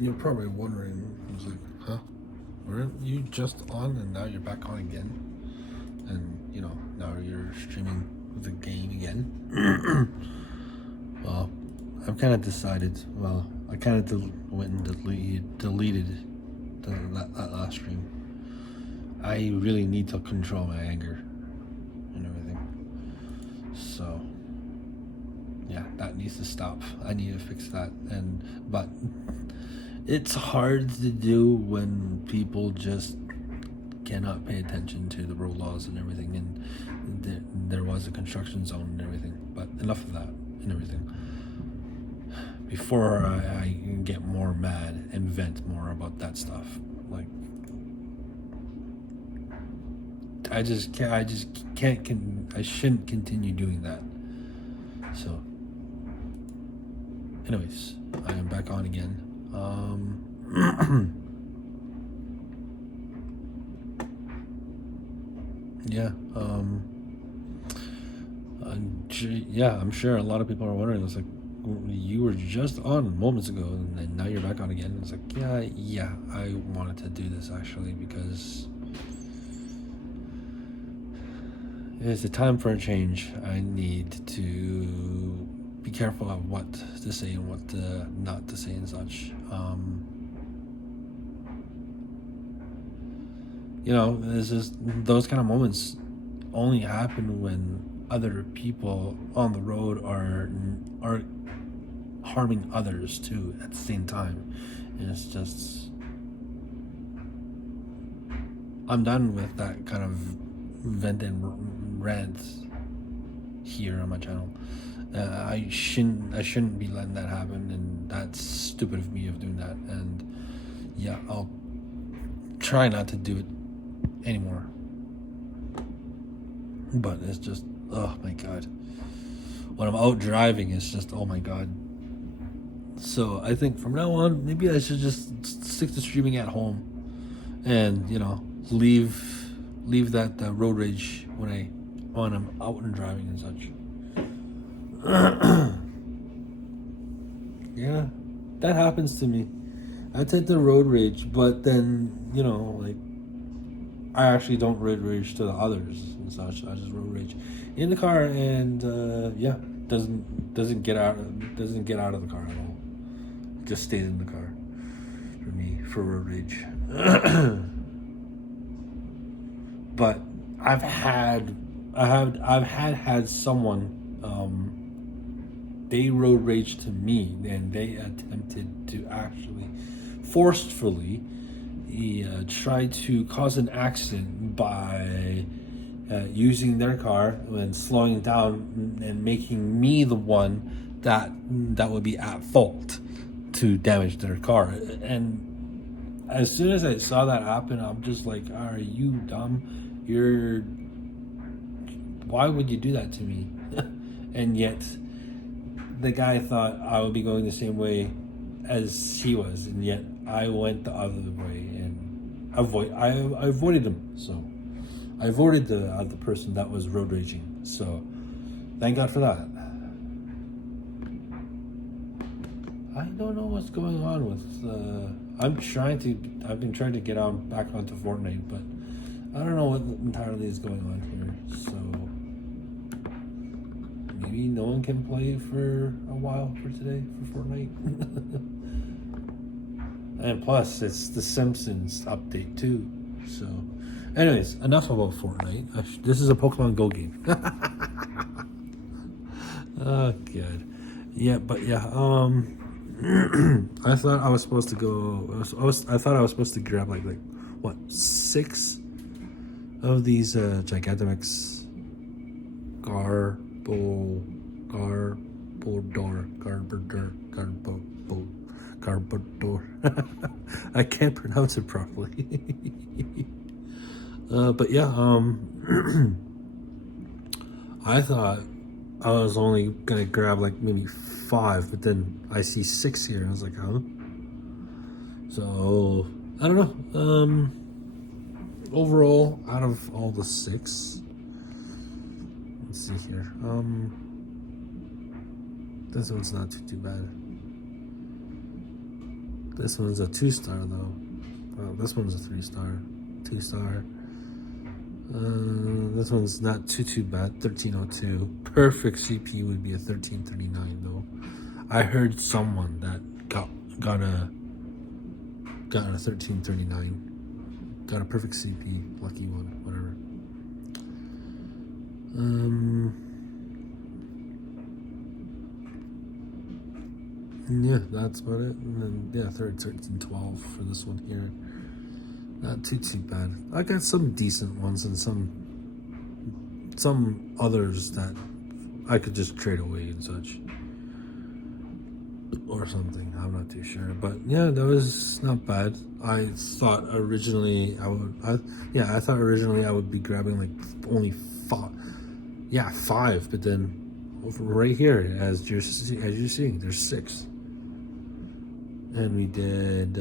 You're probably wondering, I was like, huh? Weren't you just on and now you're back on again? And, now you're streaming the game again? Well, I've kind of decided, I kind of went and deleted that last stream. I really need to control my anger and everything. So, yeah, that needs to stop. I need to fix that. But it's hard to do when people just cannot pay attention to the road laws and everything, and there was a construction zone and everything. But enough of that and everything. Before I can get more mad and vent more about that stuff, like I shouldn't continue doing that. So, anyways, I am back on again. Yeah. I'm sure a lot of people are wondering. It's like, you were just on moments ago, and now you're back on again. It's like, yeah. I wanted to do this actually because it's a time for a change. I need to be careful of what to say and what not to say and such. There's just those kind of moments only happen when other people on the road are harming others too at the same time. And it's just, I'm done with that kind of vent and rant here on my channel. I shouldn't be letting that happen, and that's stupid of me of doing that. And yeah, I'll try not to do it anymore. But it's just, oh my god, when I'm out driving, it's just, oh my god. So I think from now on, maybe I should just stick to streaming at home, and leave that road rage when I'm out and driving and such. Yeah, that happens to me. I tend to road rage, but then I actually don't road rage to the others and such. I just road rage in the car, and doesn't get out of the car at all. It just stays in the car for me for road rage. But I've had someone, they road rage to me, and they attempted to actually forcefully try to cause an accident by using their car and slowing it down and making me the one that would be at fault to damage their car. And as soon as I saw that happen, I'm just like, are you dumb? Why would you do that to me? And yet the guy thought I would be going the same way as he was, and yet I went the other way and I avoided him. So I avoided the other person that was road raging. So thank God for that. I don't know what's going on with. I've been trying to get back onto Fortnite, but I don't know what entirely is going on here. So maybe no one can play for a while for today for Fortnite. And plus, it's the Simpsons update too. So, anyways, enough about Fortnite. This is a Pokemon Go game. Oh, good. Yeah, but yeah. I thought I was supposed to go. I thought I was supposed to grab like what, 6 of these Gigantamax Garbodor. I can't pronounce it properly. But yeah, I thought I was only gonna grab like maybe 5, but then I see 6 here, and I was like, huh? So I don't know. Overall, out of all the 6, let's see here. This one's not too bad. This one's a 2-star though. This one's a 3-star, 2-star. This one's not too bad. 1302. Perfect CP would be a 1339 though. I heard someone that got a 1339. Got a perfect CP, lucky one, whatever. Yeah, that's about it. And then, yeah, 1312 for this one here. Not too bad. I got some decent ones and some others that I could just trade away and such. Or something, I'm not too sure. But yeah, that was not bad. I thought originally I would be grabbing like only 5. Yeah, 5, but then right here, as you're seeing, there's 6. And we did,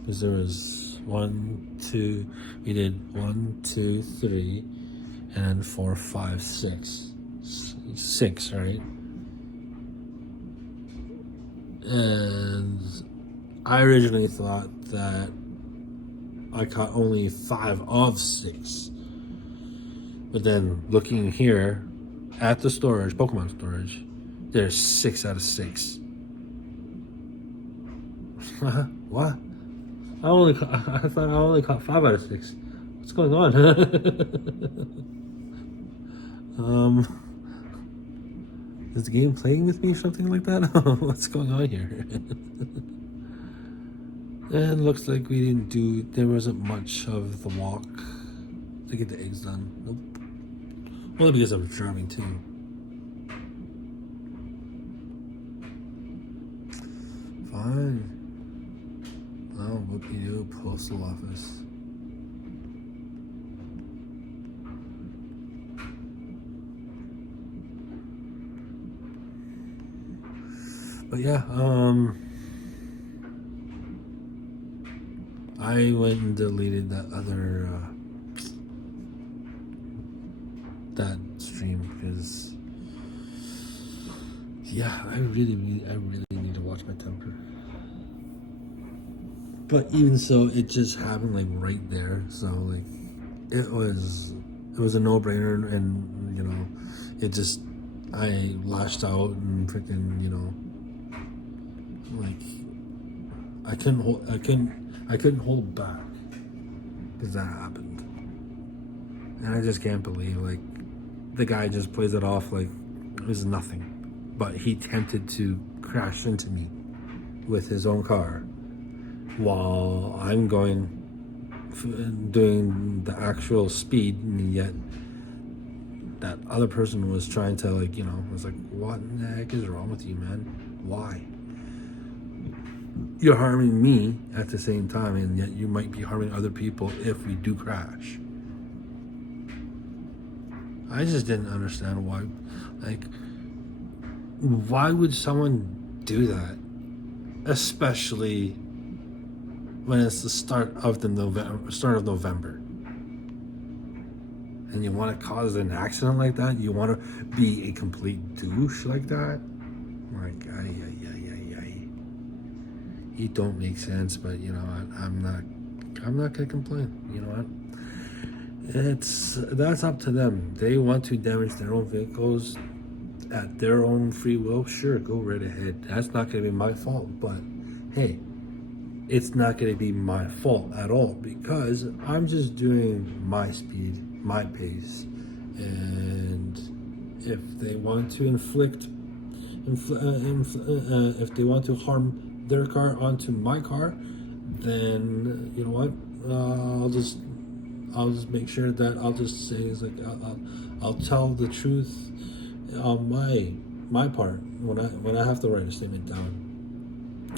because there was 1, 2, we did 1, 2, 3, and then 4, 5, 6. 6, right? And I originally thought that I caught only 5 of 6. But then looking here at the storage, Pokemon storage, there's 6 out of 6. What? I thought I only caught 5 out of 6. What's going on? Is the game playing with me or something like that? What's going on here? And looks like there wasn't much of the walk to get the eggs done. Nope. Only because I was driving too. Fine. Oh, whoop-de-doo, postal office. But yeah, I went and deleted that other that stream because yeah, I really need to watch my temper. But even so, it just happened like right there. So like, it was a no-brainer, and you know, I lashed out and freaking, you know, like I couldn't hold back because that happened, and I just can't believe like the guy just plays it off like it was nothing, but he attempted to crash into me with his own car while I'm doing the actual speed, and yet that other person was trying to, like, you know, was like, what in the heck is wrong with you, man? Why? You're harming me at the same time, and yet you might be harming other people if we do crash. I just didn't understand why. Like, why would someone do that? Especially when it's the start of November. And you want to cause an accident like that? You want to be a complete douche like that? Like, it don't make sense, but you know what? I'm not gonna complain. You know what? That's up to them. They want to damage their own vehicles at their own free will. Sure, go right ahead. That's not gonna be my fault. But hey, it's not gonna be my fault at all because I'm just doing my speed, my pace, and if they want to if they want to harm their car onto my car, then you know what? I'll just make sure that I'll just say is like I'll tell the truth on my part when I have to write a statement down,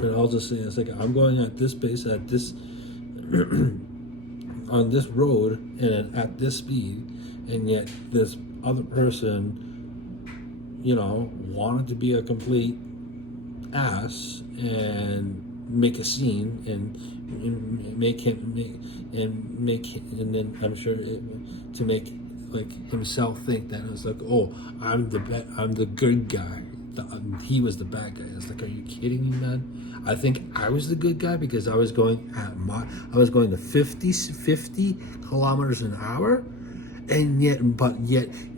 and I'll just say it's like I'm going at this pace at this on this road and at this speed, and yet this other person, you know, wanted to be a complete ass and make a scene and then I'm sure to make like himself think that it was like, oh, I'm the good guy he was the bad guy. It's like, are you kidding me, man? I think I was the good guy because I was going to 50 kilometers an hour, and yet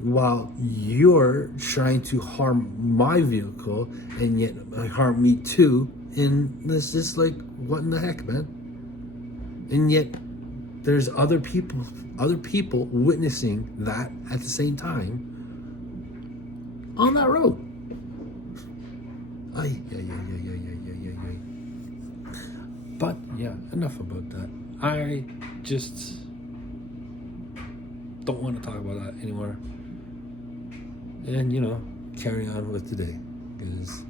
while you're trying to harm my vehicle and yet harm me too, and this is like, what in the heck, man? And yet there's other people witnessing that at the same time on that road. But yeah, enough about that. I just don't want to talk about that anymore. And carry on with today. Because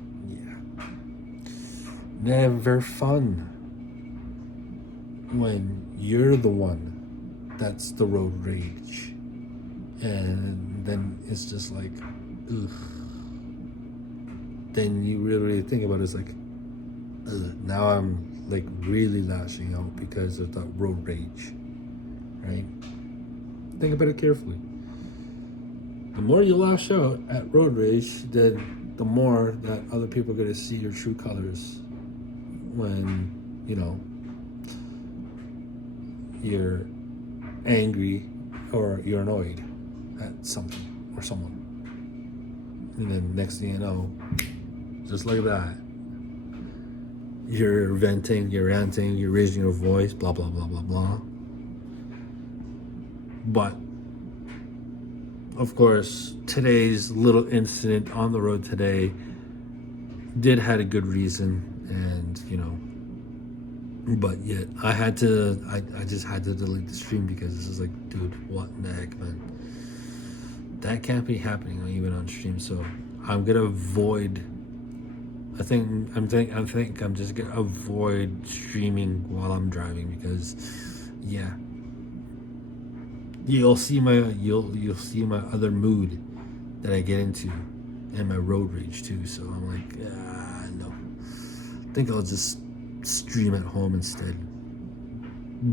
never fun when you're the one that's the road rage. And then it's just like, ugh. Then you really think about it, it's like, ugh, now I'm like really lashing out because of that road rage, right? Think about it carefully. The more you lash out at road rage, then the more that other people are going to see your true colors when, you're angry or you're annoyed at something or someone. And then next thing you know, just like that, you're venting, you're ranting, you're raising your voice, blah, blah, blah, blah, blah. But, of course, today's little incident on the road today did had a good reason, and, but yet I just had to delete the stream because this is like, dude, what in the heck, man? That can't be happening even on stream, so I'm gonna avoid. I'm just gonna avoid streaming while I'm driving because, yeah, you'll see my other mood that I get into and my road rage too. So I'm like, no, I think I'll just stream at home instead.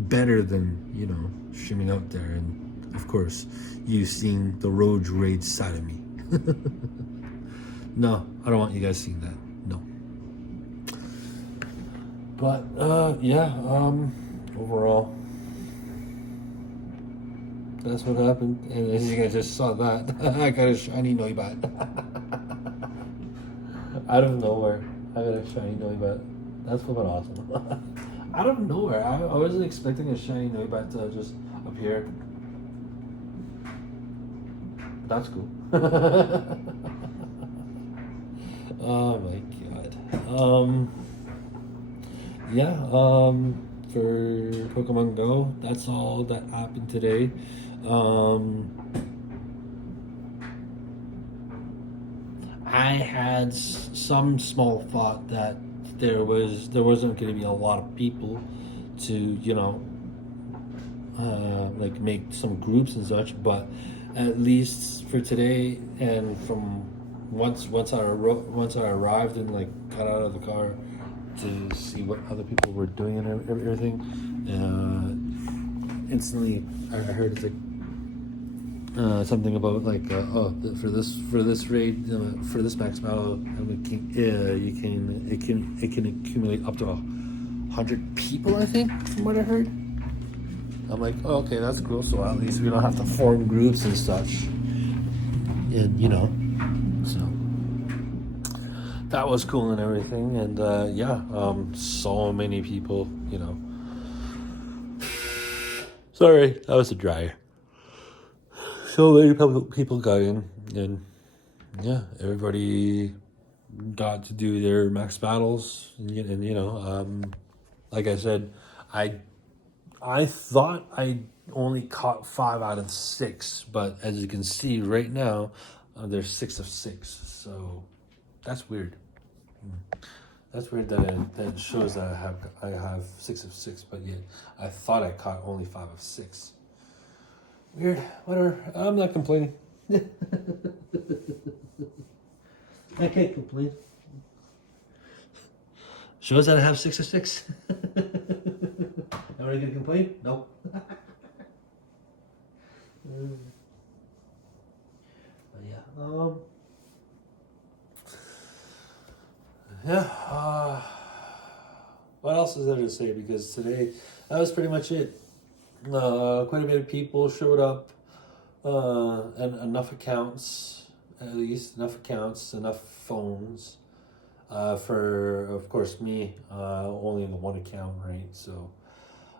Better than streaming out there, and of course you seeing the road rage side of me. No, I don't want you guys seeing that. No. But overall, that's what happened. And as you guys just saw that, I got a shiny Noibat. Out of nowhere, I got a shiny Noibat. That's fucking awesome. Out of nowhere, I wasn't expecting a shiny Noibat to just appear. That's cool. Oh my god. For Pokemon Go, that's all that happened today. I had some small thought that there wasn't going to be a lot of people to like make some groups and such, but at least for today and from once I arrived and like got out of the car to see what other people were doing and everything, instantly I heard it's like something about like for this raid for this max battle it can accumulate up to 100 people, I think, from what I heard. I'm like, oh, okay, that's cool. So at least we don't have to form groups and such, and so that was cool and everything. And so many people, sorry, that was a dryer. So many people got in, and everybody got to do their max battles, and like I said, I thought I only caught 5 out of 6, but as you can see right now, there's 6 of 6. So that's weird. That's weird that it shows that I have 6 of 6, but yet I thought I caught only 5 of 6. Weird. Whatever. I'm not complaining. I can't complain. Shows that I have 6 of 6. Am I gonna complain? Nope. But yeah. else is there to say? Because today, that was pretty much it. Quite a bit of people showed up, and enough accounts, enough phones, for, of course, me, only the one account, right? So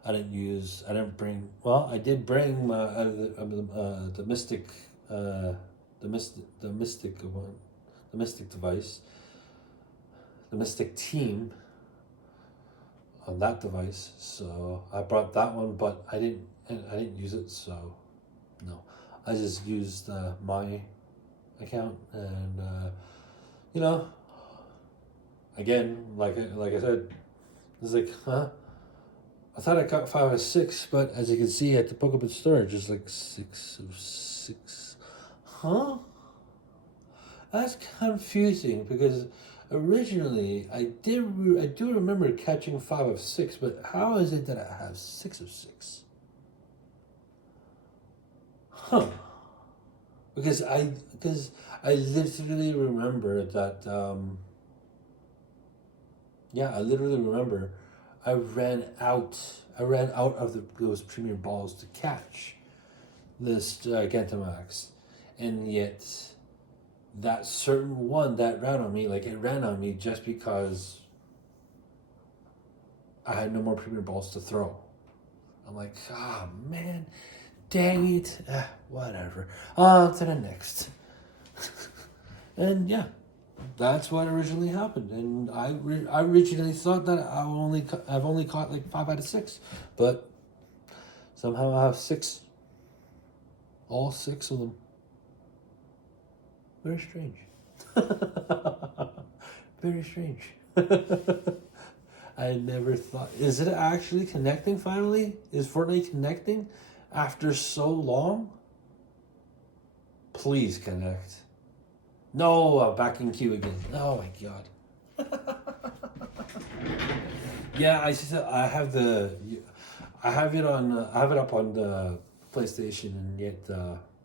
I didn't bring, well, I did bring my, the Mystic, the Mystic device, the Mystic team on that device. So I brought that one, but I didn't use it. So no, I just used my account, and you know, again, like I said, it's like, huh? I thought I got 5 or 6, but as you can see at the Pokemon storage, it's like 6 of 6. Huh? That's confusing, because originally I do remember catching 5 of 6, but how is it that I have 6 of 6? Huh? Because I literally remember that. Yeah, I literally remember I ran out of those premium balls to catch this Gigantamax, and yet that certain one that ran on me, like, it ran on me just because I had no more premium balls to throw. I'm like, ah, man, dang it, whatever. On to the next. And yeah, that's what originally happened, and I originally thought that I've only caught like 5 out of 6, but somehow I have 6, all 6 of them. Very strange. Very strange. I never thought. Is it actually connecting finally? Is Fortnite connecting after so long? Please connect. No, back in queue again. Oh my god. Yeah, I have it up on the PlayStation, and yet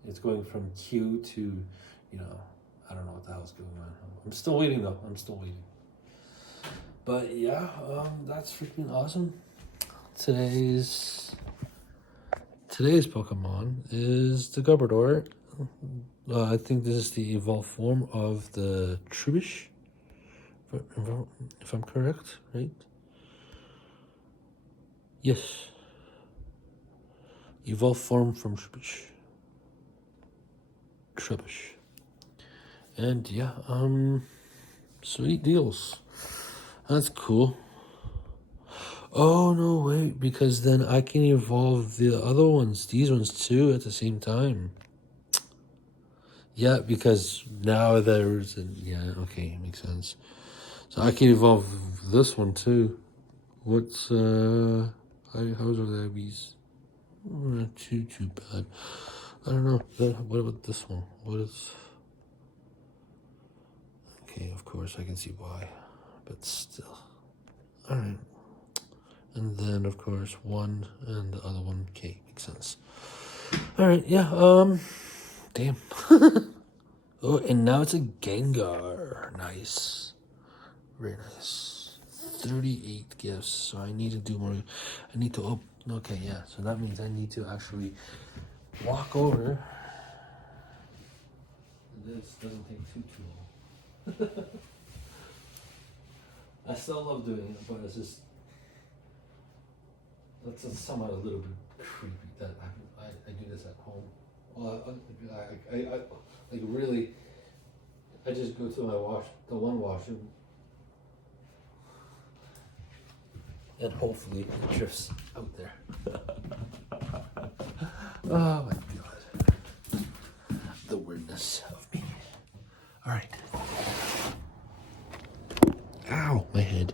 it's going from queue to, I don't know what the hell's going on. I'm still waiting though. But yeah, that's freaking awesome. Today's Pokemon is the Garbodor. I think this is the evolved form of the Trubbish, if I'm correct, right? Yes. Evolved form from Trubbish. And yeah, sweet deals. That's cool. Oh, no, wait, because then I can evolve the other ones, these ones too, at the same time. Yeah, because now there's okay, makes sense. So I can evolve this one too. What's how's are these? Not too bad. I don't know. What about this one? What is? Okay, of course I can see why, but still. All right. And then of course 1 and the other one. Okay, makes sense. All right. Yeah. Damn. Oh, and now it's a Gengar. Nice. Very nice. 38 gifts. So I need to do more. I need to okay, yeah. So that means I need to actually walk over. This doesn't take too long. I still love doing it, but it's just that's somehow a little bit creepy that I do this at home. I like really. I just go to the one washroom, and hopefully it drifts out there. Oh my god, the weirdness of me. All right. Ow, my head.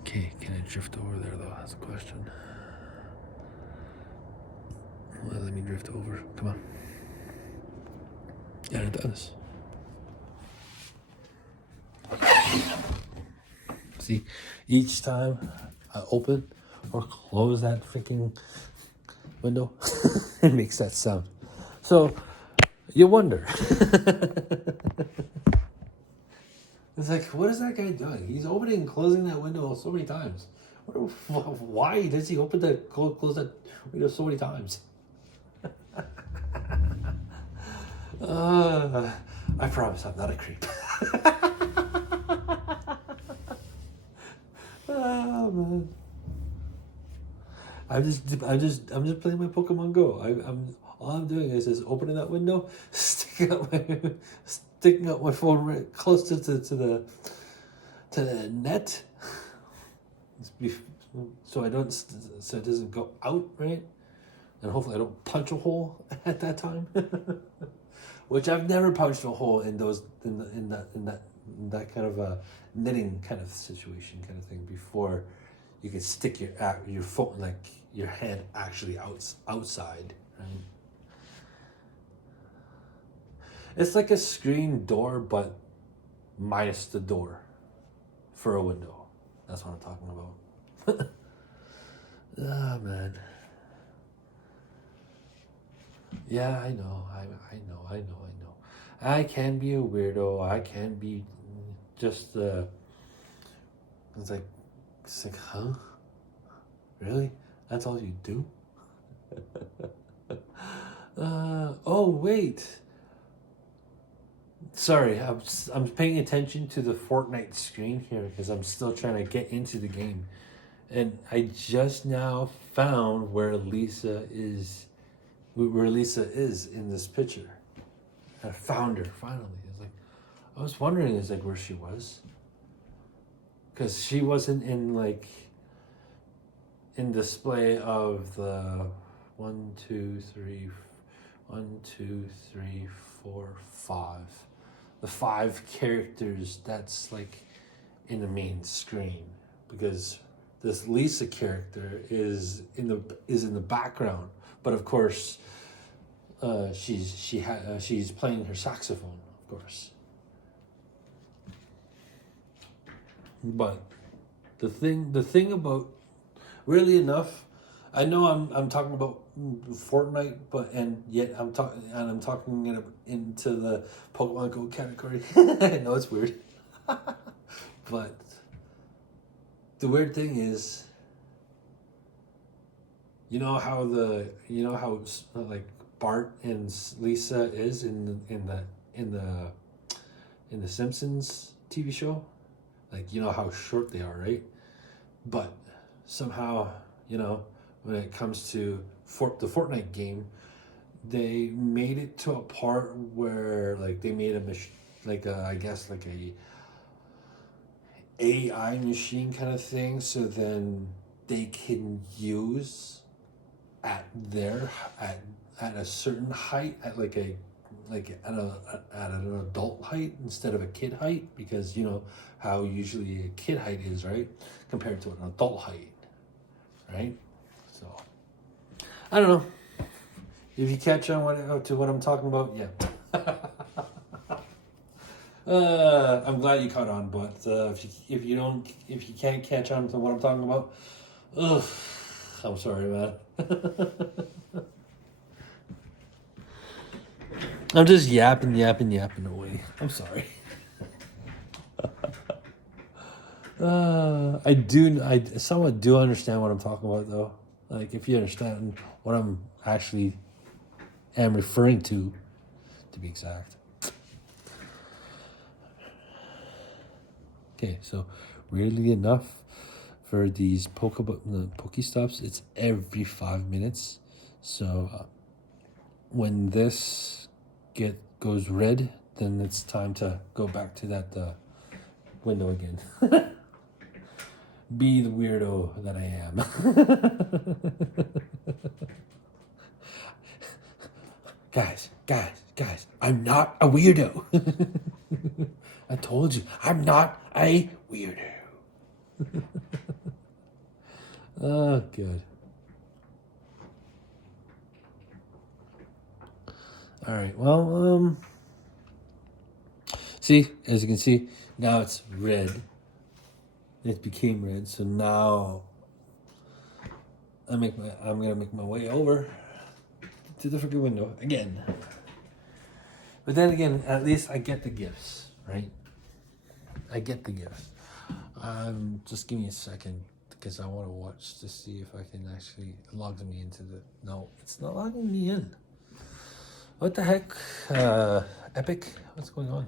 Okay, can I drift over there though? That's a question. Well, let me drift over. Come on. Yeah, it does. See, each time I open or close that freaking window, it makes that sound. So, You wonder. It's like, what is that guy doing? He's opening and closing that window so many times. Why does he open that close that window so many times? I promise I'm not a creep. Oh man. I'm just playing my Pokemon Go. I'm all I'm doing is just opening that window, sticking up my phone right close to the net, so it doesn't go out, right, and hopefully I don't punch a hole at that time, which I've never punched a hole in that kind of a knitting kind of situation kind of thing before. You can stick your phone, like your hand, actually outside, right? It's like a screen door, but minus the door for a window. That's what I'm talking about. Ah, man. Yeah, I know. I know. I can be a weirdo. I can be just It's like, huh? Really? That's all you do? Oh, wait. Sorry, I'm paying attention to the Fortnite screen here because I'm still trying to get into the game. And I just now found where Lisa is in this picture. I found her, finally. It's like, I was wondering, where she was. Because she wasn't in display of the 1, 2, 3, 4, 5. The 5 characters that's like in the main screen, because this Lisa character is in the background, but of course she's playing her saxophone, of course. But the thing about, really enough, I know I'm talking about Fortnite, and yet I'm talking into the Pokemon Go category. I know it's weird, but the weird thing is, you know how like Bart and Lisa is in the Simpsons TV show, like, you know how short they are, right? But somehow, when it comes to the Fortnite game, they made it to a part where, like, they made I guess like a AI machine kind of thing, so then they can use at a certain height, at an adult height instead of a kid height, because you know how usually a kid height is, right, compared to an adult height, right? So I don't know if you catch on to what I'm talking about. Yeah. I'm glad you caught on, but if you can't catch on to what I'm talking about, ugh, I'm sorry, man. I'm just yapping away. I'm sorry. I somewhat do understand what I'm talking about, though. Like, if you understand what I'm actually am referring to be exact. Okay, so weirdly enough, for these Pokestops, it's every 5 minutes. So when this goes red, then it's time to go back to that window again. Be the weirdo that I am. Guys, I'm not a weirdo. I told you, I'm not a weirdo. Oh, good. All right, well, see, as you can see, now it's red. It became red, so now I'm gonna make my way over to the freaking window again. But then again, at least I get the gifts, right? I get the gifts. Just give me a second because I want to watch to see if I can actually log me into the. No, it's not logging me in. What the heck? Epic? What's going on?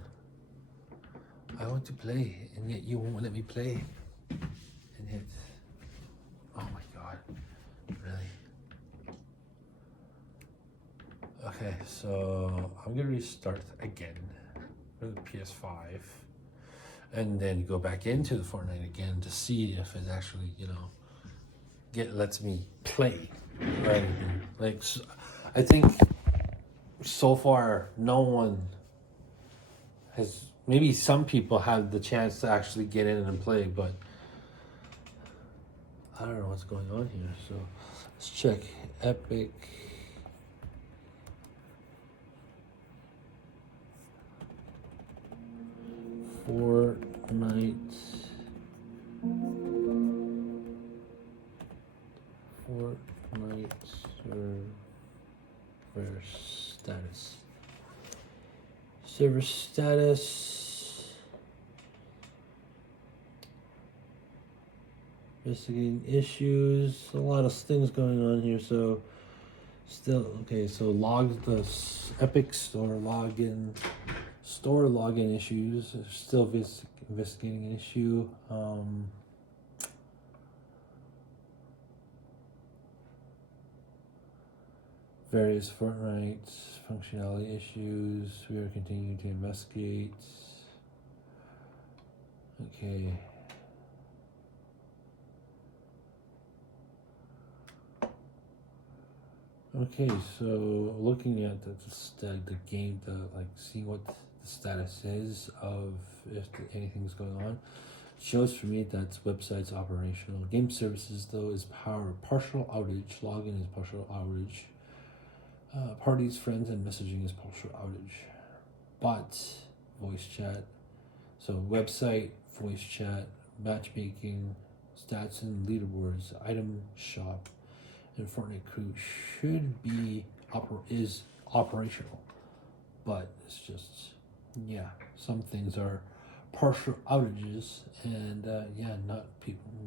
I want to play, and yet you won't let me play. And yet, oh my god, really? Okay, so I'm gonna restart again with the PS5, and then go back into the Fortnite again to see if it actually, lets me play. Right? Like, I think so far no one has. Maybe some people have the chance to actually get in and play, but I don't know what's going on here. So let's check Epic. Fortnite server status. Server status. Investigating issues. A lot of things going on here. So still okay. So log the Epic Store login. Store login issues. Still investigating an issue. Various Fortnite functionality issues. We are continuing to investigate. Okay. Okay, so looking at the game, see what the status is of if anything's going on. Shows for me that website's operational. Game services though is partial outage. Login is partial outage. Parties, friends, and messaging is partial outage. But voice chat. So website, voice chat, matchmaking, stats and leaderboards, item shop, and Fortnite crew should be is operational. But it's just some things are partial outages, and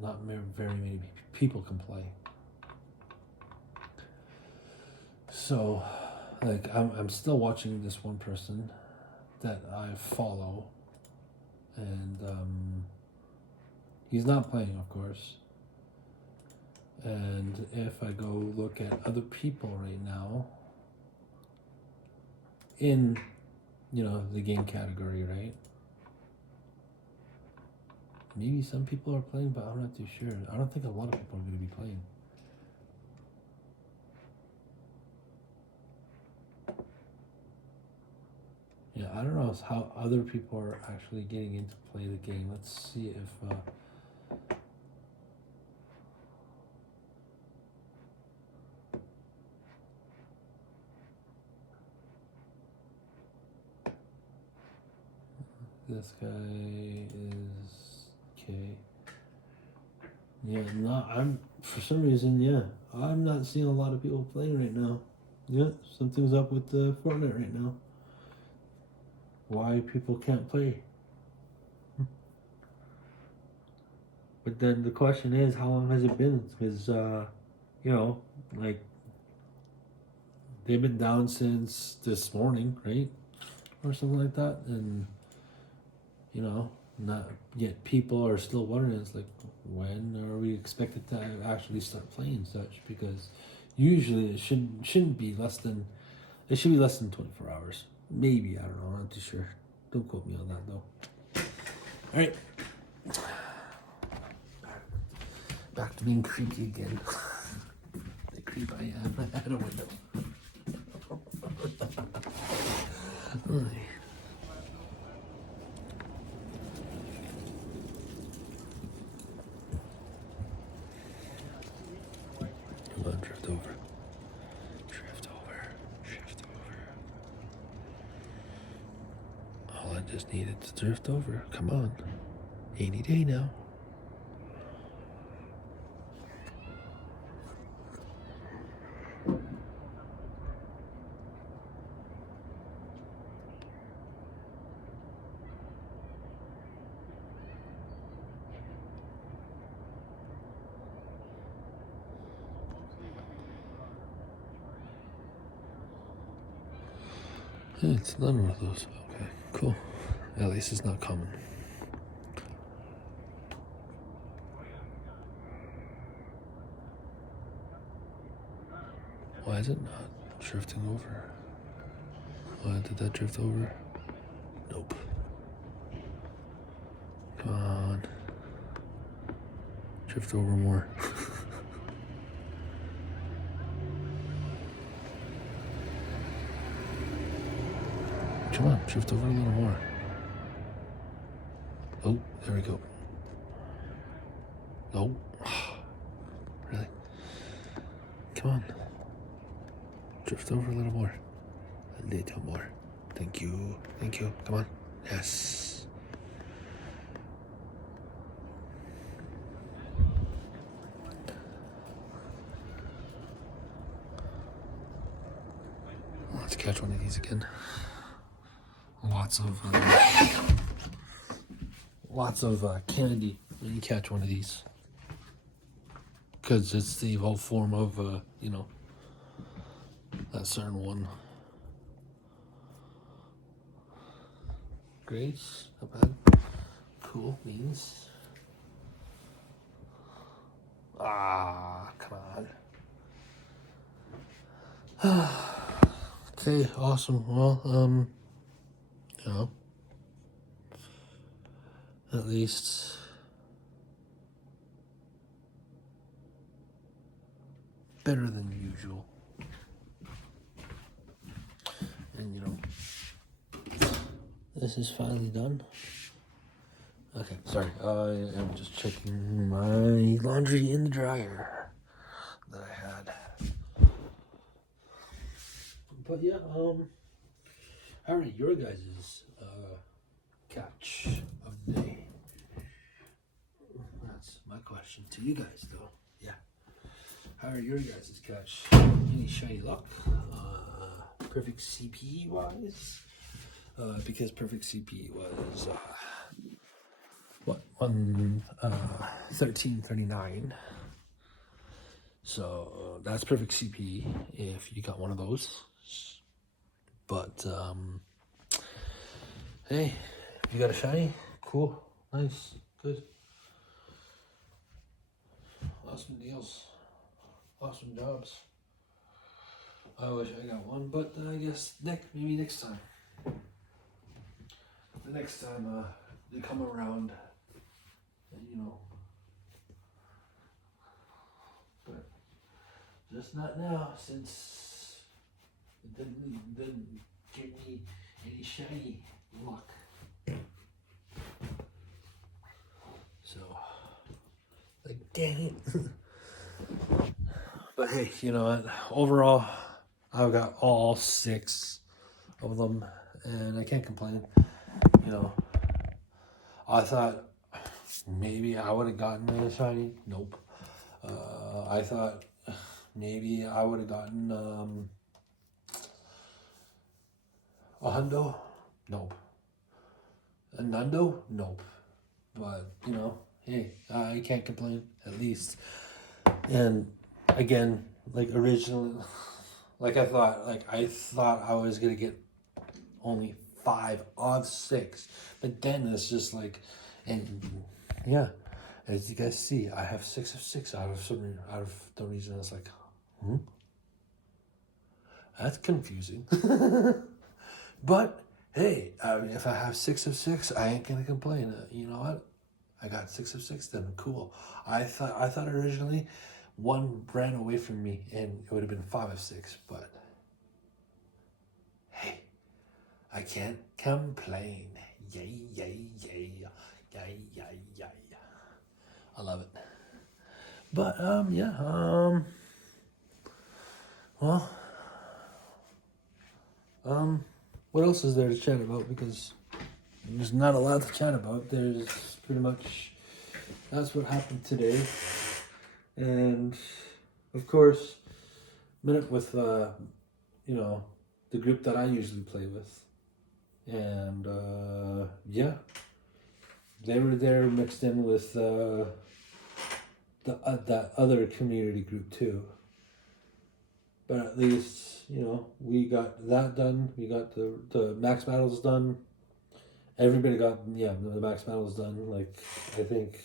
not very many people can play. So, I'm still watching this one person that I follow, and he's not playing, of course. And if I go look at other people right now in, the game category, right? Maybe some people are playing, but I'm not too sure. I don't think a lot of people are going to be playing. Yeah, I don't know how other people are actually getting into play the game. Let's see if this guy is okay. Yeah, I'm for some reason, I'm not seeing a lot of people playing right now. Yeah, something's up with the Fortnite right now. Why people can't play. But then the question is, how long has it been? Because, they've been down since this morning, right? Or something like that. And, not yet people are still wondering, it's like, when are we expected to actually start playing such? Because usually it shouldn't be less than, it should be less than 24 hours. Maybe, I don't know, I'm not too sure. Don't quote me on that though. All right. Back to being creepy again. The creep I am. I had a window. Come on, drift over. Drift over. Drift over. All I just needed to drift over. Come on. Any day now. Hey, it's not one of those. Okay, cool. At least it's not common. Why is it not drifting over? Why did that drift over? Nope. Come on. Drift over more. Come on, drift over a little more. Oh, there we go. Oh, really? Come on. Drift over a little more. A little more. Thank you. Thank you. Come on. Yes. Let's catch one of these again. Lots of candy when you catch one of these, because it's the evolved form of that certain one. Great, not bad. Cool beans. Come on. Okay, awesome. Well, at least better than usual. And this is finally done. Okay, sorry. I am just checking my laundry in the dryer that I had. But yeah, how are your guys' catch of the day? That's my question to you guys, though. Yeah. How are your guys' catch? Any shiny luck? Perfect CP wise? Because perfect CP was 1339. So that's perfect CP if you got one of those. But hey, if you got a shiny, cool, nice, good. Awesome deals. Awesome jobs. I wish I got one, but I guess maybe next time. The next time they come around, and but just not now, since it didn't give me any shiny luck. So, like, dang it. But hey, you know what? Overall, I've got all 6 of them, and I can't complain. I thought maybe I would have gotten a shiny. Nope. I thought maybe I would have gotten a hundo. Nope. A nundo. Nope. But hey, I can't complain, at least. And again, like originally, like I thought I was gonna get only 5 of 6, but then it's just like, and yeah, as you guys see, I have 6 of 6 out of the reason. It's like, that's confusing. But hey, if I have 6 of 6, I ain't gonna complain. You know what? I got 6 of 6. Then cool. I thought originally 1 ran away from me, and it would have been 5 of 6. But hey, I can't complain. Yay, yay, yay, yay, yay, yay. I love it. But what else is there to chat about? Because there's not a lot to chat about. There's pretty much, that's what happened today. And of course, met up with the group that I usually play with. And yeah, they were there mixed in with that other community group too. but at least we got that done. We got the max battles done. Everybody got the max battles done. Like I think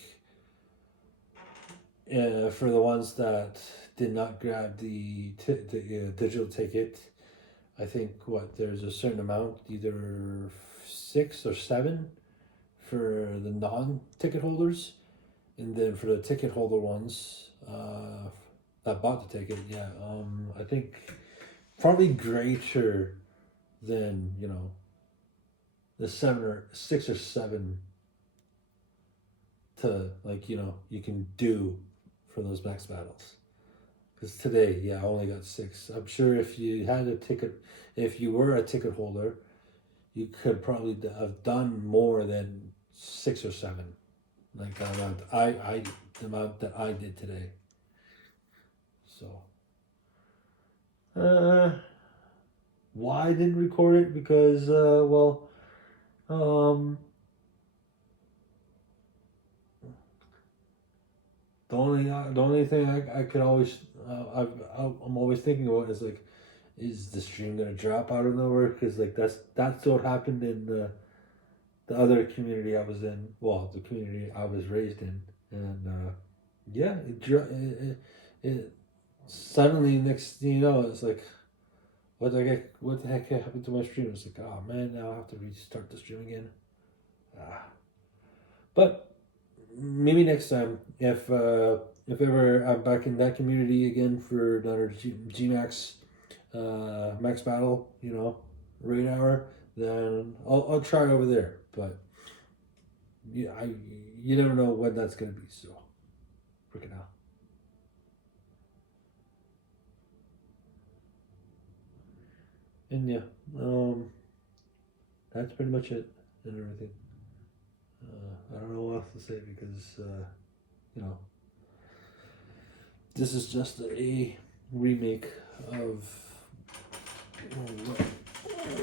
for the ones that did not grab the digital ticket, I think there's a certain amount, either 6 or 7 for the non-ticket holders, and then for the ticket holder ones that bought the ticket, I think probably greater than the 6 or 7 to you can do for those max battles. Because today, I only got 6. I'm sure if you had a ticket, if you were a ticket holder, you could probably have done more than 6 or 7. Like the amount that I did today. So, why I didn't record it? Because, the only thing I could always I'm always thinking about is like, is the stream gonna drop out of nowhere? Because like that's what happened in the other community I was in. Well, the community I was raised in, and it suddenly next thing you know, it's like, what the heck happened to my stream? It's like, oh man, now I have to restart the stream again. But maybe next time, if ever I'm back in that community again for another Gmax max battle, raid hour, then I'll try over there. But you never know when that's gonna be. So freaking out. And that's pretty much it and everything. I don't know what else to say because this is just a remake of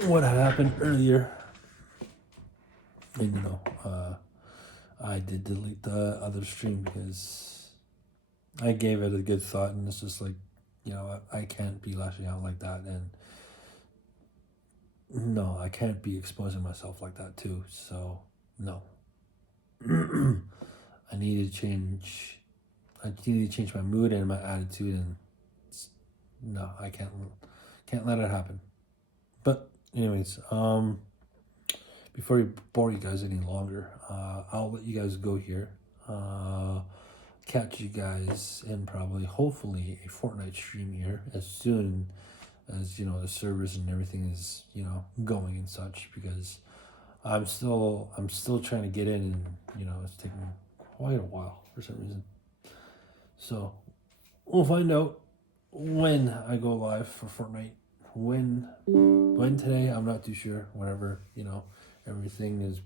what happened earlier. And I did delete the other stream because I gave it a good thought, and it's just like, I can't be lashing out like that, and no, I can't be exposing myself like that too. So no. I need to change my mood and my attitude, and no, I can't let it happen. But anyways, before I bore you guys any longer, I'll let you guys go here. Catch you guys in probably, hopefully, a Fortnite stream here as soon as the servers and everything is going and such, because I'm still trying to get in, and it's taking quite a while for some reason. So we'll find out when I go live for Fortnite. When today, I'm not too sure. Whenever everything is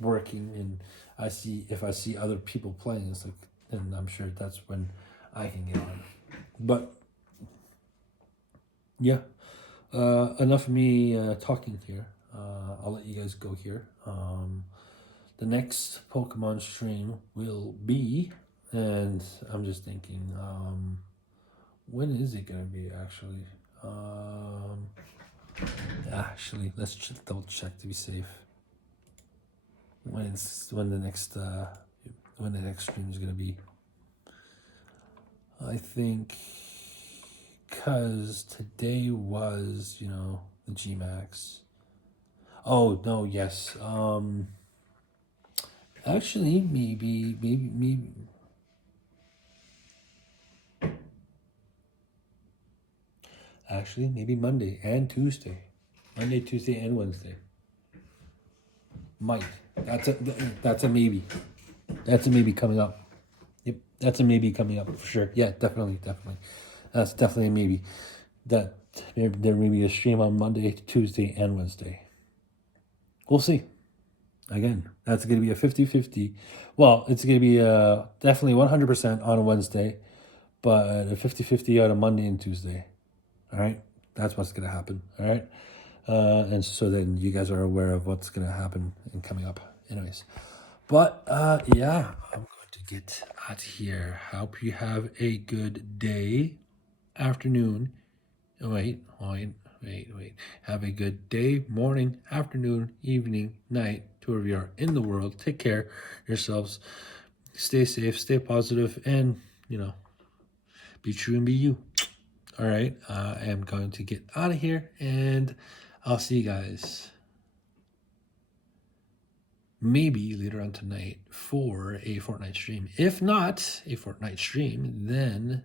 working and if I see other people playing, it's like, then I'm sure that's when I can get on. But yeah, enough of me talking here. I'll let you guys go here. The next Pokemon stream will be, and I'm just thinking, when is it gonna be actually? Actually, let's double check to be safe. When the next stream is gonna be? I think, cause today was the Gmax. Oh no, yes. Actually, maybe. Actually, maybe Monday and Tuesday. Monday, Tuesday, and Wednesday. Might. That's a maybe. That's a maybe coming up. Yep, that's a maybe coming up for sure. Yeah, definitely. That's definitely a maybe. That there may be a stream on Monday, Tuesday, and Wednesday. We'll see. Again, that's going to be a 50-50. Well, it's going to be definitely 100% on a Wednesday, but a 50-50 on a Monday and Tuesday. All right? That's what's going to happen. All right? And so then you guys are aware of what's going to happen and coming up. Anyways. But, I'm going to get out of here. Hope you have a good day, afternoon, Wait. Have a good day, morning, afternoon, evening, night, to wherever you are in the world. Take care yourselves. Stay safe, stay positive, and, be true and be you. All right. I am going to get out of here, and I'll see you guys maybe later on tonight for a Fortnite stream. If not a Fortnite stream, then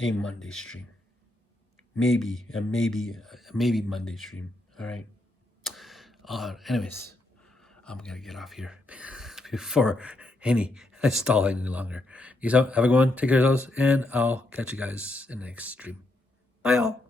a Monday stream. Maybe Monday stream. All right. Anyways, I'm gonna get off here before any stall any longer. Peace out. Have a good one. Take care of yourselves, and I'll catch you guys in the next stream. Bye, all.